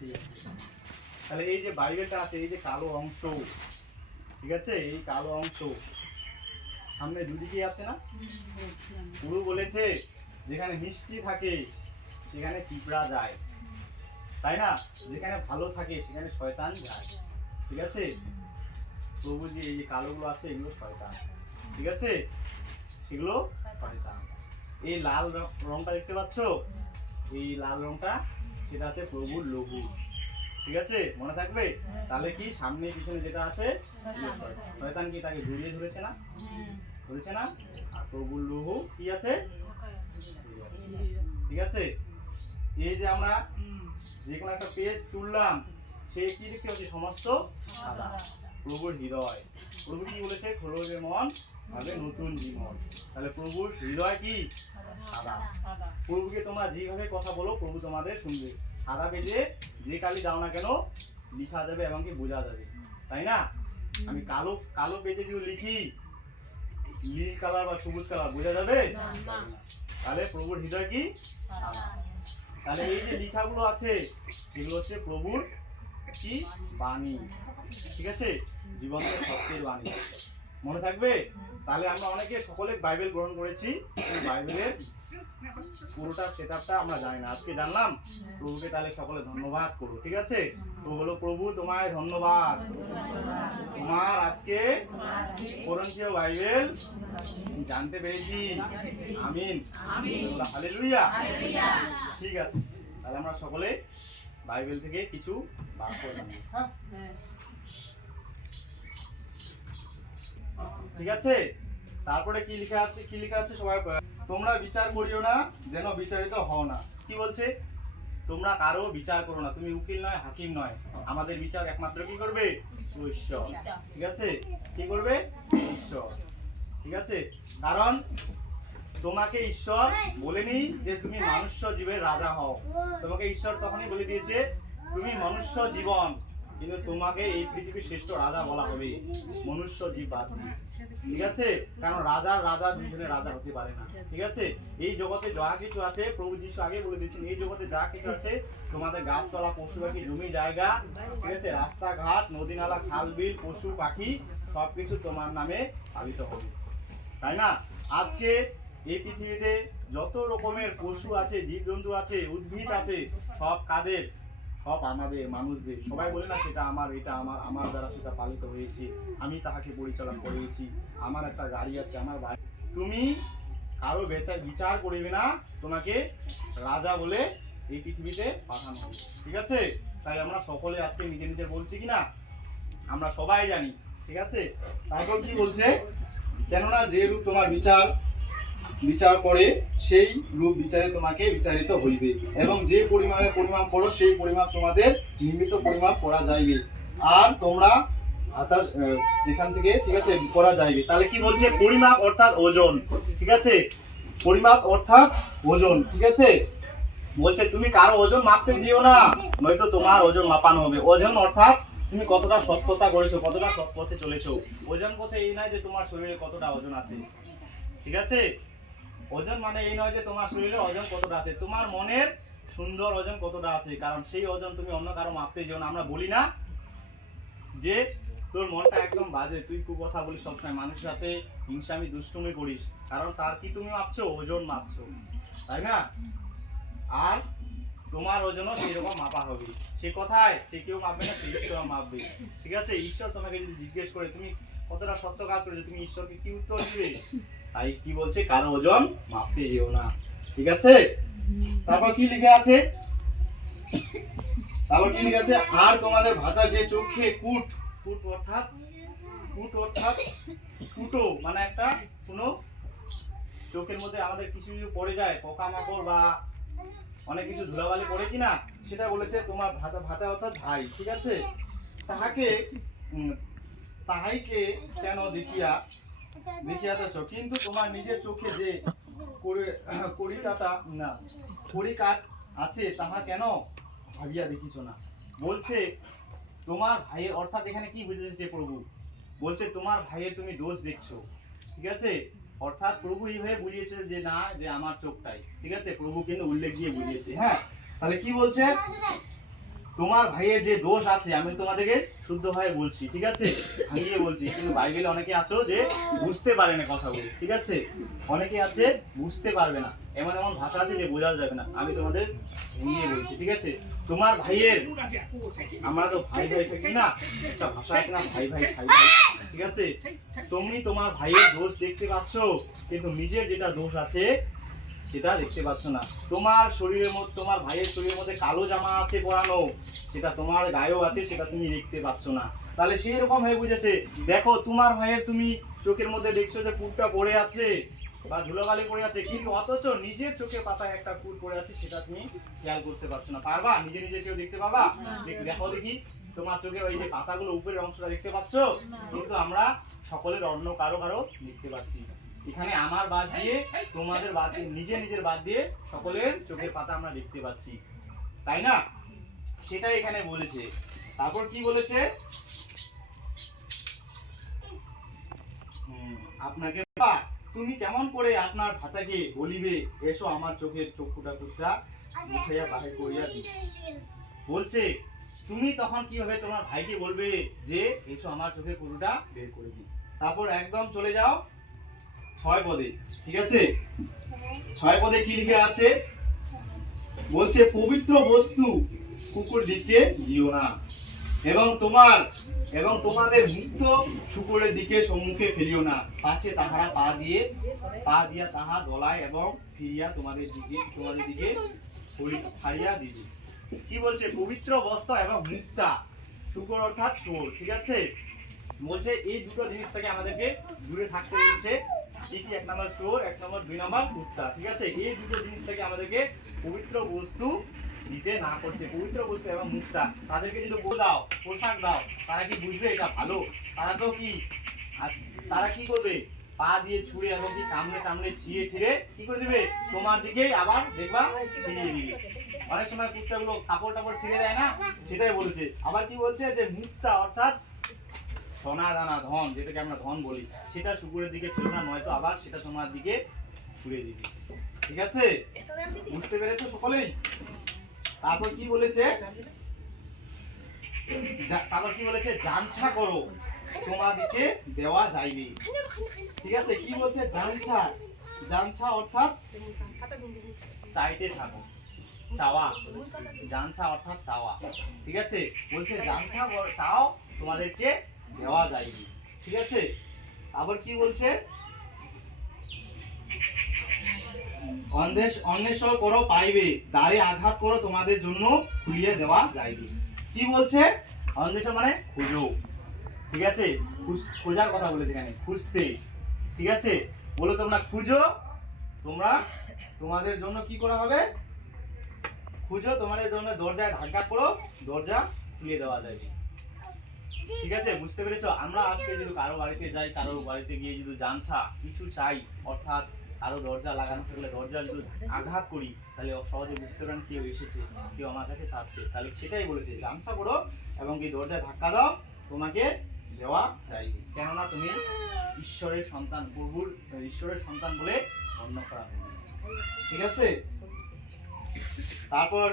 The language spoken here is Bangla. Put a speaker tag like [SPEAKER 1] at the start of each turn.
[SPEAKER 1] ঠিক আছে। তাহলে এই যে বাইবেলটা আছে, এই যে কালো অংশ, ঠিক আছে? এই কালো অংশ। সামনে দুদিকেই আছে না? গুরু বলেছে, যেখানে মিষ্টি থাকে, সেখানে পিঁপড়া যায়। তাই না? যেখানে ভালো থাকে, সেখানে শয়তান যায়। ঠিক আছে? প্রভু যে এই যে কালোগুলো আছে, এগুলো শয়তান। ঠিক আছে? সেগুলো শয়তান। এই লাল রং- রংটা দেখতে পাচ্ছ? এই লাল রংটা সেটা আছে প্রভুর লঘু। ঠিক আছে? মনে থাকবে? তাহলে কি? সামনে পিছনে যেটা আছে, শয়তান কি তাকে জড়িয়ে ধরেছে না? ধরেছে না? আর প্রভুর লঘু কি আছে? ঠিক আছে? এই যে আমরা যে কোনো একটা পেজ তুললাম সেই কি দেখতে হচ্ছে সমস্ত সাদা। প্রভুর হৃদয়। প্রভু কি বলেছে খোলো যে মন হবে নতুন জীবন তাহলে প্রভুর হৃদয় কি? সাদা। প্রভুকে তোমরা যেভাবে কথা বলো প্রভু তোমাদের শুনবে। সাদা পেজে যে কালি দাও না কেন লিখা যাবে এবং কি বোঝা যাবে। তাই না? আমি কালো কালো পেজে যদি লিখি নীল কালার বা সবুজ কালার বোঝা যাবে? তাহলে প্রভুর হৃদয় কি? তাহলে এই যে লিখাগুলো আছে এগুলো হচ্ছে প্রভুর কি? বাণী। ঠিক আছে? জীবনের সত্যের বাণী। মনে থাকবে? তাহলে আমরা অনেকে সকলে বাইবেল গ্রহণ করেছি। বাইবেলের পুরোটা সেট আমরা জানি না। আজকে জানলাম, প্রভুকে তাহলে সকলে ধন্যবাদ করব ঠিক আছে? তো হলো প্রভু, তোমায় ধন্যবাদ। তোমার আজকে করন্তীয় বাইবেল জানতে পেরেছি। আমিন। হালেলুয়া। ঠিক আছে। তাহলে আমরা সকলে বাইবেল থেকে কিছু বাক্য জানব হ্যাঁ? ঠিক আছে? তারপরে কি লেখা আছে? কি লেখা আছে? সবাই, তোমরা বিচার করিও না, যেন বিচারিত হও না। কি বলছে? তোমরা কারও বিচার করো না। তুমি উকিল নয়, হাকিম নয়। আমাদের বিচার একমাত্র কি করবে? ঈশ্বর ঠিক আছে? কি করবে? ঈশ্বর ঠিক আছে? কারণ তোমাকে ঈশ্বর বলেনি যে তুমি মনুষ্য জীবের রাজা হও। তোমাকে ঈশ্বর তখনই বলে দিয়েছে, তুমি মনুষ্য জীবন। কিন্তু তোমাকে এই পৃথিবীর শ্রেষ্ঠ রাজা বলা হবে। মনুষ্য জীব বাদ। ঠিক আছে? কারণ রাজার রাজা দুইজনে রাজা হতে পারে না। ঠিক আছে? এই জগতে যা কিছু আছে, প্রভু যিশু আগে বলে দিয়েছেন, এই জগতে যা কিছু আছে, তোমাদের গাছতলা পশু পাখি, জমি, জায়গা, ঠিক আছে? রাস্তাঘাট নদী নালা খাল বিল পশু, পাখি, সবকিছু তোমার নামে পালিত হবে। তাই না? আজকে এই পৃথিবীতে যত রকমের পশু আছে, জীবজন্তু আছে, উদ্ভিদ আছে, সব কাদের? সব আমাদের মানুষদের। সবাই বলে না সেটা আমার, এটা আমার আমার দ্বারা সেটা পালিত হয়েছে। আমি তাহাকে পরিচালনা করেছি। আমার একটা গাড়ি আছে, আমার বাড়ি। তুমি কারও বেচার বিচার করিবে না, তোমাকে রাজা বলে এই পৃথিবীতে পাঠানো হবে। ঠিক আছে? তাই আমরা সকলে আজকে নিজে নিজে বলছি কি না? আমরা সবাই জানি। ঠিক আছে? তারপর কি বলছে? কেননা যে তোমার বিচার বিচার করে সেই রূপ বিচারে তোমাকে বিচারিত হইবে। এবং যে পরিমাণে পরিমাপ করো সেই পরিমাপ তোমাদের নির্মিত পরিমাপ করা যাইবে। আর তোমরা আহ, যেখান থেকে ঠিক আছে করা যাইবে। তাহলে কি বলছে? পরিমাপ অর্থাৎ ওজন। ঠিক আছে? পরিমাপ অর্থাৎ ওজন। ঠিক আছে? বলছে তুমি কারও ওজন মাপতে যেও না। নয়তো তোমার ওজন মাপানো হবে। ওজন অর্থাৎ তুমি কতটা সৎপতা করেছ কতটা সৎ পথে চলেছো। ওজন পথে এই নয় যে তোমার শরীরে কতটা ওজন আছে। ঠিক আছে? ওজন মানে এই নয় যে তোমার শরীরে ওজন কতটা আছে, তোমার মনের সুন্দর ওজন কতটা আছে, কারণ সেই ওজন তুমি অন্য কারও মাপতে যেও আমরা বলি না যে তোর মনটা একদম বাজে, তুই কু কথা বলিস সবসময় মানুষের সাথে হিংসামি দুষ্টুমি করিস, কারণ তার কি তুমি মাপছো? ওজন মাপছো, তাই না? আর তোমার ওজনও সেরকম মাপা হবে, সে কথায় সে কেউ মাপবে না, সে ঈশ্বর মাপবে, ঠিক আছে? ঈশ্বর তোমাকে যদি জিজ্ঞেস করে, তুমি কতটা সত্য কাজ করেছ, তুমি ঈশ্বরকে কি উত্তর দিবে? তাই কি বলছে? কারও ওজন মাপতে যেও না। ঠিক আছে? তারপর কি লিখে আছে? তারপর কি লিখে আছে? আর তোমাদের ভাতা যে চোখে কুট কুট অর্থাৎ কুট অর্থাৎ কুটো মানে একটা কোনো চোখের মধ্যে আমাদের কিছু কিছু পড়ে যায়, পোকামাকড় বা অনেক কিছু ধুলাবালি পড়ে কিনা, সেটা বলেছে তোমার ভাতা ভাতা অর্থাৎ ভাই, ঠিক আছে? তাহাকে তাহাইকে কেন দেখিয়া দেখিয়াতেছ কিন্তু তোমার নিজের চোখে যে কড়িকাটা না কড়িকাট আছে, তাহা কেন ভাবিয়া দেখিছ না। বলছে, তোমার ভাইয়ের, অর্থাৎ এখানে কি বুঝেছে প্রভু? বলছে, তোমার ভাইয়ের তুমি দোষ দেখছ। ঠিক আছে? অর্থাৎ প্রভু এইভাবে বুঝিয়েছে যে, না, যে আমার চোখটাই। ঠিক আছে? প্রভু কিন্তু উল্লেখ দিয়ে বুঝিয়েছে। হ্যাঁ? তাহলে কি বলছে? তোমার ভাইয়ের যে দোষ আছে, আমি তোমাদেরকে শুদ্ধভাবে বলছি, ঠিক আছে? ভাঙিয়ে বলছি, কিন্তু বাইবেলে অনেকে আছো যে বুঝতে পারে না কথাগুলো, ঠিক আছে? অনেকে আছে বুঝতে পারবে না। এমন এমন ভাষা আছে যে বোঝা যাবে না। আমি তোমাদের ভেঙিয়ে বলছি, ঠিক আছে? তোমার ভাইয়ের আমরা তো ভাই ভাই থাকি না, একটা ভাষা আছে না, ভাই ভাই ভাই ভাই, ঠিক আছে? তুমি তোমার ভাইয়ের দোষ দেখতে পাচ্ছ, কিন্তু নিজের যেটা দোষ আছে সেটা দেখতে পাচ্ছ না। তোমার শরীরের মধ্যে তোমার ভাইয়ের শরীরের মধ্যে কালো জামা আছে পরানো সেটা তোমার গায়েও আছে সেটা তুমি দেখতে পাচ্ছ না। তাহলে সেই রকম হয়ে বুঝেছে। দেখো তোমার ভাইয়ের তুমি চোখের মধ্যে দেখছ যে কুটটা পড়ে আছে বা ধুলোবালি পড়ে আছে কিন্তু অথচ নিজের চোখে পাতায় একটা কুট পড়ে আছে সেটা তুমি খেয়াল করতে পারছ না। পারবা? নিজে নিজে কেউ দেখতে পাবা দেখ- দেখো দেখি। তোমার চোখে ওই যে পাতাগুলো উপরের অংশটা দেখতে পাচ্ছ? কিন্তু আমরা সকলের অন্য কারও কারও দেখতে পাচ্ছি এখানে আমার বাদ দিয়ে তোমাদের বাদ দিয়ে নিজে নিজের বাদ দিয়ে সকলের চোখের পাতা আমরা দেখতে পাচ্ছি। তাই না? সেটাই এখানে বলেছে। তারপর কি বলেছে? আপনাকে বা, তুমি কেমন করে আপনার ভাতাকে বলিবে? এসো আমার চোখের চক্ষুটা টুকরা মুছাইয়া বাহির করিয়া দি বলছে তুমি তখন কি হবে তোমার ভাইকে বলবে যে এসো আমার চোখের কুটুটা বের করে দি তারপর একদম চলে যাও। ছয় পদে, ঠিক আছে? ছয় পদে কি লিখে আছে? বলছে, পবিত্র বস্তু কুকুর দিকে দিও না এবং তোমার, এবং তোমাদের মুক্ত শুকুরের দিকে সম্মুখে ফেলিও না। পাছে তাহারা পা দিয়ে, পা দিয়া তাহা দলায় এবং ফিরিয়া তোমাদের দিকে তোমাদের দিকে ফাড়িয়া দিবে। কি বলছে? পবিত্র বস্ত্র এবং মুক্তা, শুকর অর্থাৎ চোর ঠিক আছে? বলছে, এই দুটো জিনিস থেকে আমাদেরকে দূরে থাকতে বলছে। কি এক নম্বর চোর এক নম্বর, দুই নম্বর কুত্তা ঠিক আছে? এই দুটো জিনিস থেকে আমাদেরকে পবিত্র বস্তু দিতে না করছে। পবিত্র বস্তু এবং মুক্তা, তাদেরকে যদি বলে দাও, পোশাক দাও। তারা কি বুঝবে এটা ভালো? তারা তো কি তারা কি করবে? পা দিয়ে ছুঁড়ে এবং কি কামড়ে কামড়ে ছিঁড়ে ছিঁড়ে কি করে দিবে? তোমার দিকেই আবার দেখবা ছিঁড়িয়ে দিবে। অনেক সময় কুত্তাগুলো কাপড় টাপড় ছিঁড়ে দেয় না? সেটাই বলছে। আবার কি বলছে? যে মুক্তা, অর্থাৎ সোনা দানা ধন, যেটাকে আমরা ধন বলি, সেটা শুকুরের দিকে ফেলো না, নয়তো আবার সেটা তোমার দিকে ছুড়ে দিবে। ঠিক আছে? বুঝতে পেরেছ সকলেই? তারপর কি বলেছে? তারপর কি বলেছে? জানছা করো, তোমাদিকে দেওয়া যায়নি। ঠিক আছে? কি বলছে? জানছা। জানছা অর্থাৎ চাইতে থাকো। চাওয়া। জানছা অর্থাৎ চাওয়া। ঠিক আছে? বলছে, জানছা চাও তোমাদেরকে দেওয়া যায়নি। ঠিক আছে? আবার কি বলছে? অন্বেষ অন্বেষণ করো, পাইবে। দ্বারে আঘাত করো, তোমাদের জন্য খুলিয়ে দেওয়া যাইবে কি বলছে? অন্বেষণ মানে খুঁজো। ঠিক আছে? খোঁজার কথা বলেছে এখানে। খুঁজতে। ঠিক আছে? বলে তোমরা খুঁজো, তোমরা তোমাদের জন্য কি করা হবে? খুঁজো, তোমাদের জন্য দরজায় ধাক্কা করো, দরজা খুলে দেওয়া যাবে ঠিক আছে, বুঝতে পেরেছ? আমরা আজকে যদি কারও বাড়িতে যাই, কারও বাড়িতে গিয়ে যদি জানছা, কিছু চাই, অর্থাৎ কারও দরজা লাগানো থাকলে দরজা যদি আঘাত করি, তাহলে সহজে বুঝতে পারেন কেউ এসেছে, কেউ আমার কাছে চাচ্ছে তাহলে সেটাই বলেছে, জানছা করো এবং কি দরজায় ধাক্কা দাও, তোমাকে দেওয়া যাইবে কেননা তুমি ঈশ্বরের সন্তান, প্রভুর, ঈশ্বরের সন্তান বলে গণ্য করা ঠিক আছে? তারপর